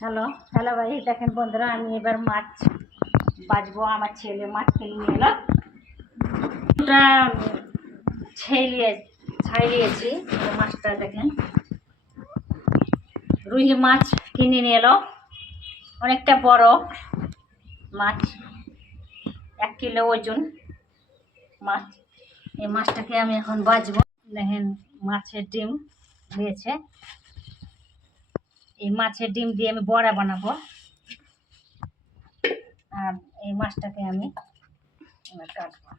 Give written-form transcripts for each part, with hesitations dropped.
Hello hello ভাই, দেখেন বন্ধুরা, আমি এবার মাছ বাছবো। আমার ছেলে মাছ কিনে নিয়ে এলো। ওটা ছাড়িয়েছি। মাছটা দেখেন, রুই মাছ কিনে নিয়ে এলো, অনেকটা বড় মাছ, 1 কিলো ওজন মাছ। এই মাছটাকে আমি এখন বাছবো। দেখেন, মাছের ডিম দিয়েছে। এই মাছের ডিম দিয়ে আমি বড়া বানাবো। আর এই মাছটাকে আমি এবার কাটবো।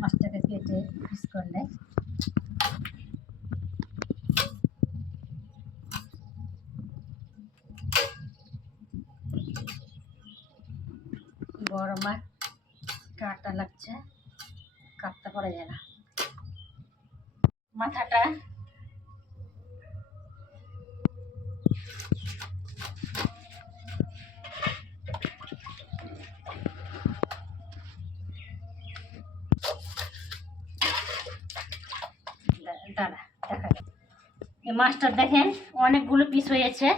মাছটাকে কেটে পিস করলে বড় মাছ কাটা লাগছে, কাটতে পারা যায় না। মাথাটা দাঁড়া দেখা যায়। এই মাছটা দেখেন অনেকগুলো পিস হয়েছে।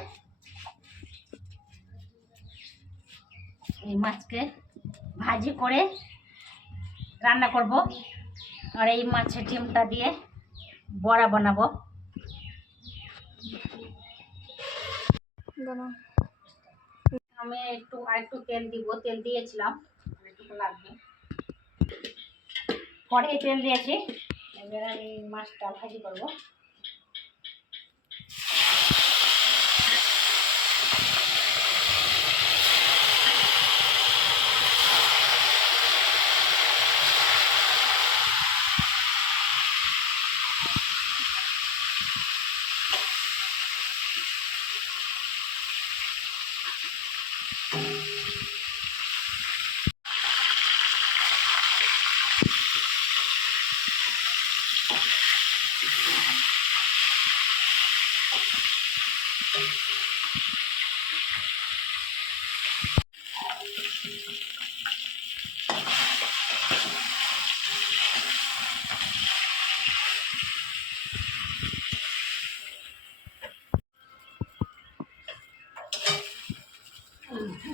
এই মাছকে ভাজি করে রান্না করব, আর এই মাছের ডিমটা দিয়ে বড়া বানাবো। আমি আরেকটু তেল দিব, তেল দিয়েছিলাম, একটু লাগবে। পরে তেল দিয়েছি, এবার আমি মাছটা ভাজি করবো।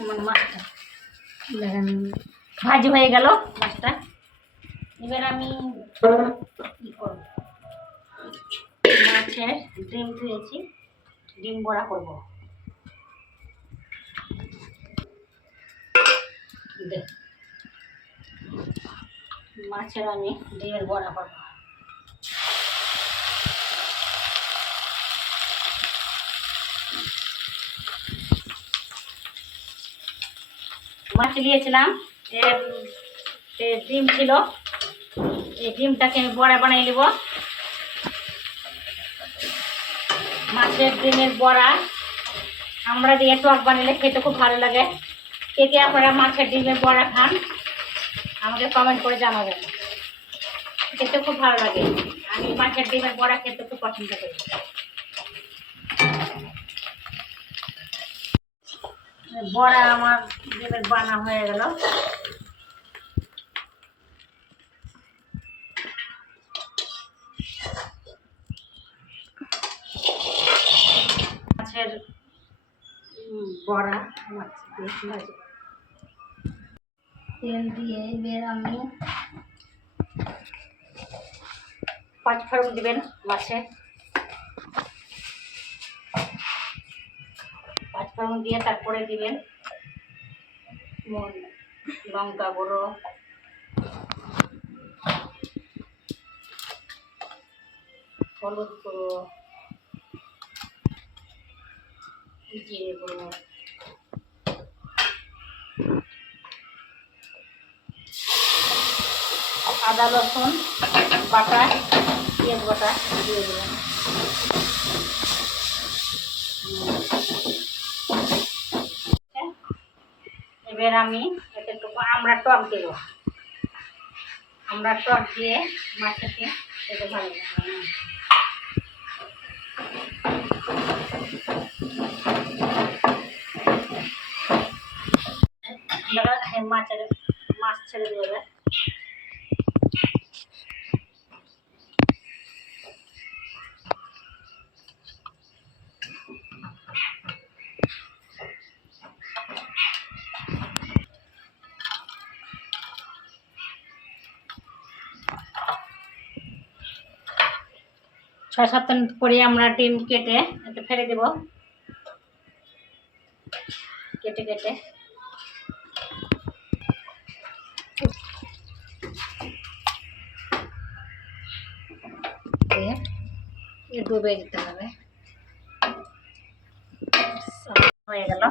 আমার মাছটা দেখেন ভাজি হয়ে গেল মাছটা। এবার আমি কি করব, মাছের ডিম ধুয়েছি, ডিম বড়া করব। মাছের আমি ডিমের বড়া করব। মাছ নিয়েছিলাম, ডিম ছিল, এই ডিমটাকে আমি বড়া বানিয়ে নেব। মাছের ডিমের বড়া আমরা দিয়ে টক বানালে খেতে খুব ভালো লাগে। কে কে আপনারা মাছের ডিমের বড়া খান আমাকে কমেন্ট করে জানাবেন। খেতে খুব ভালো লাগে, আমি মাছের ডিমের বড়া খেতে খুব পছন্দ করি। বড়া আমার ডিমের বানা হয়ে গেল। মাছের বড়া মাছ দিয়ে তেল দিয়ে এবার আমি 5 ফোড়ন দিবেন মাছে। 5 ফোড়ন দিয়ে তারপরে দিবেন লঙ্কা গুঁড়ো, হলুদ গুঁড়ো, জিরে গুঁড়ো, আদা রসুন বাটা, পেঁয়াজ বাটা দিয়ে দেবেন। এবার আমি এতে একটু আমরা টক দেব। আমরা টক দিয়ে মাছটাকে খেতে ভালো লাগে। মাছ ছেড়ে দেবে। 6-7 মিনিট পরে আমরা ডিম কেটে এটা ফেলে দেব, কেটে কেটে ডুবে দিতে হবে। হয়ে গেল।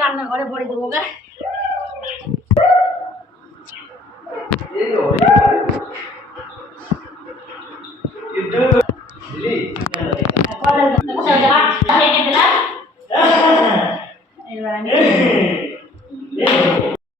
রান্নাঘরে ভরে দেবো গা। এবার আমি